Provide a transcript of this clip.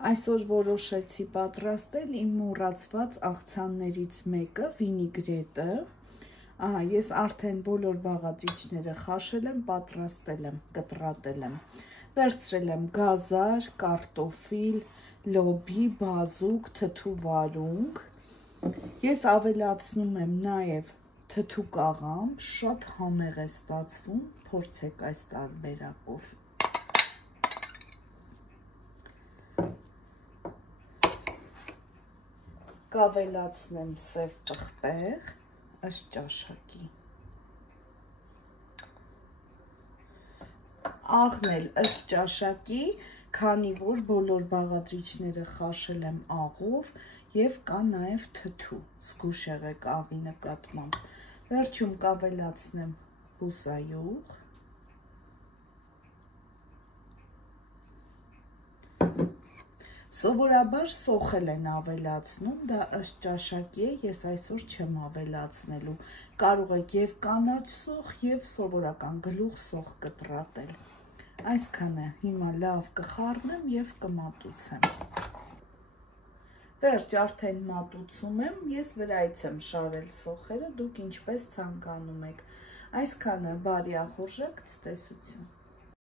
Այսօր որոշեցի պատրաստել իմ մոռացված աղցաններից մեկը, վինիգրետը։ Ես արդեն բոլոր բաղադրիչները խաշել եմ, պատրաստել եմ, կտրատել եմ։ Վերցրել եմ գազար, կարտոֆիլ, լոբի, բազուկ, թթու վարունգ։ Ես ավելացնում եմ նաև թթու կաղամ, շատ համեղ է ստացվում, փորձեք այս տարբերակով։ Կավելացնեմ սև պղպեղ ըստ ճաշակի։ Աղնել ըստ ճաշակի, քանի որ բոլոր բաղադրիչները խաշել եմ աղով և կա նաև թթու, զգույշ եղեք աղի նկատմամբ։ Վերջում կավելացնեմ բուսայուղ։ Սովորաբար սոխել են ավելացնում, դա ըստ ճաշակի է, ես այսօր չեմ ավելացնելու։ Կարող եք և կանաչ սոխ, և սովորական գլուխ սոխ կտրատել։ Այսքան է, հիմա լավ կխառնեմ և կմատուցեմ։ Վերջ, արդեն մատուցում եմ, ես վրայից եմ շարել սոխերը, դուք ինչպես ցանկանում եք։ Այսքանը, բարի ախորժակ, ցտեսություն։